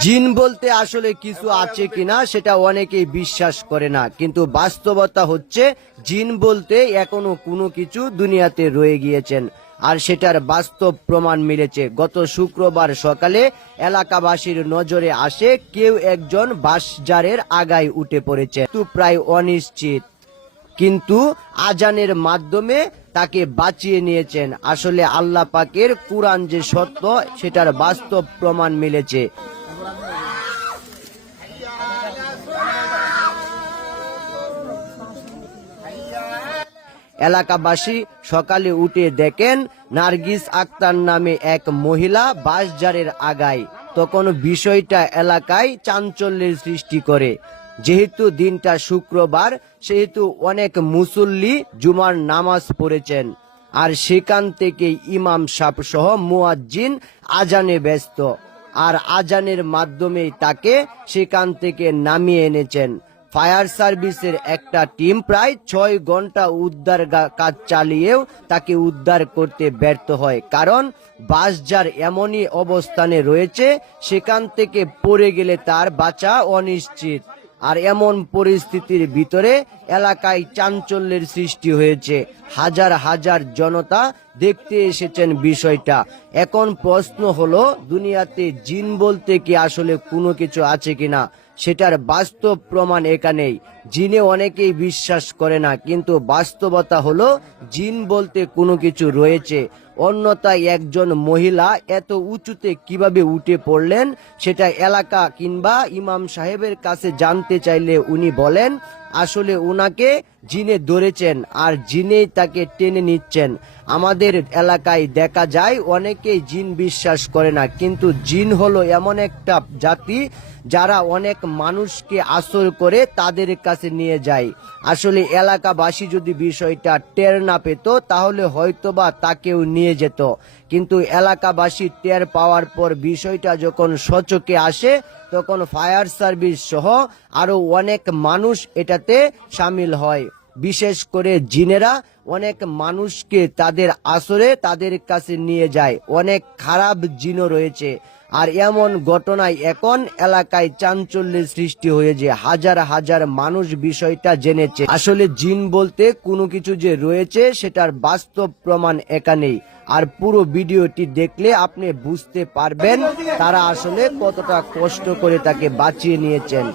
জিন বলতে আসলে কিছু আছে কিনা সেটা অনেকেই বিশ্বাস করে না। কিন্তু বাস্তবতা হচ্ছে, জিন বলতে এখনও কোনো কিছু দুনিয়াতে রয়ে গিয়েছেন। আর সেটার বাস্তব প্রমাণ মিলেছে। গত শুক্রবার সকালে এলাকাবাসীর নজরে আসে, কেউ একজন বাসজারের আগায় উঠে পড়েছে। কিন্তু প্রায় অনিশ্চিত। কিন্তু আজানের মাধ্যমে তাকে বাঁচিয়ে নিয়েছেন। আসলে আল্লাহ পাকের কুরআন যে সত্য, সেটার বাস্তব প্রমাণ মিলেছে। এলাকাবাসী সকালে উঠে দেখেন নার্গিস আক্তার নামে এক মহিলা বাসজারের আগায়। তখন বিষয়টা এলাকায় চাঞ্চল্যের সৃষ্টি করে। যেহেতু দিনটা শুক্রবার, সেহেতু অনেক মুসল্লি জুমার নামাজ পড়েছেন। আর সেখান থেকে ইমাম সাপ সহ মুয়াজ্জিন আজানে ব্যস্ত। আর আজানের মাধ্যমেই তাকে সেখান থেকে নামিয়ে এনেছেন। ফায়ার সার্ভিসের একটা টিম প্রায় ছয় ঘণ্টা উদ্ধার কাজ চালিয়েও তাকে উদ্ধার করতে ব্যর্থ হয়। কারণ বাস যার এমনই অবস্থানে রয়েছে, সেখান থেকে পড়ে গেলে তার বাঁচা অনিশ্চিত। আর এমন পরিস্থিতির ভিতরে এলাকায় চাঞ্চল্যের সৃষ্টি হয়েছে। হাজার হাজার জনতা দেখতে এসেছেন বিষয়টা। এখন প্রশ্ন হলো, দুনিয়াতে জিন বলতে কি আসলে কোনো কিছু আছে কিনা? সেটার বাস্তব প্রমাণ এখানেই। জিনে অনেকেই বিশ্বাস করে না, কিন্তু বাস্তবতা হলো, জিন বলতে কোনো কিছু রয়েছে। অন্যথায় একজন মহিলা এত উঁচুতে কীভাবে উঠে পড়লেন, সেটা এলাকা কিংবা ইমাম সাহেবের কাছে জানতে চাইলে উনি বলেন, আসলে উনাকে জিনে ধরেছেন আর জিনেই তাকে টেনে নিচ্ছেন। আমাদের এলাকায় দেখা যায় অনেকেই জিন বিশ্বাস করে না, কিন্তু জিন হলো এমন একটা জাতি যারা অনেক মানুষকে আসর করে তাদের কাছে নিয়ে যায়। আসলে এলাকাবাসী যদি বিষয়টা টের না পেত, তাহলে হয়তোবা তাকেও নিয়ে যেত। কিন্তু এলাকাবাসী টের পাওয়ার পর বিষয়টা যখন সচকে আসে, তখন ফায়ার সার্ভিস সহ আরও অনেক মানুষ এটাতে সামিল হয়। বিশেষ করে জিনেরা অনেক মানুষকে তাদের আসরে তাদের কাছে নিয়ে যায়। অনেক খারাপ জিনও রয়েছে। আর এমন ঘটনায় এখন এলাকায় চাঞ্চল্যের সৃষ্টি হয়েছে। হাজার হাজার মানুষ বিষয়টা জেনেছে। আসলে জিন বলতে কোনো কিছু যে রয়েছে, সেটার বাস্তব প্রমাণ এখানেই। আর পুরো ভিডিওটি দেখলে আপনি বুঝতে পারবেন তারা আসলে কতটা কষ্ট করে তাকে বাঁচিয়ে নিয়েছেন।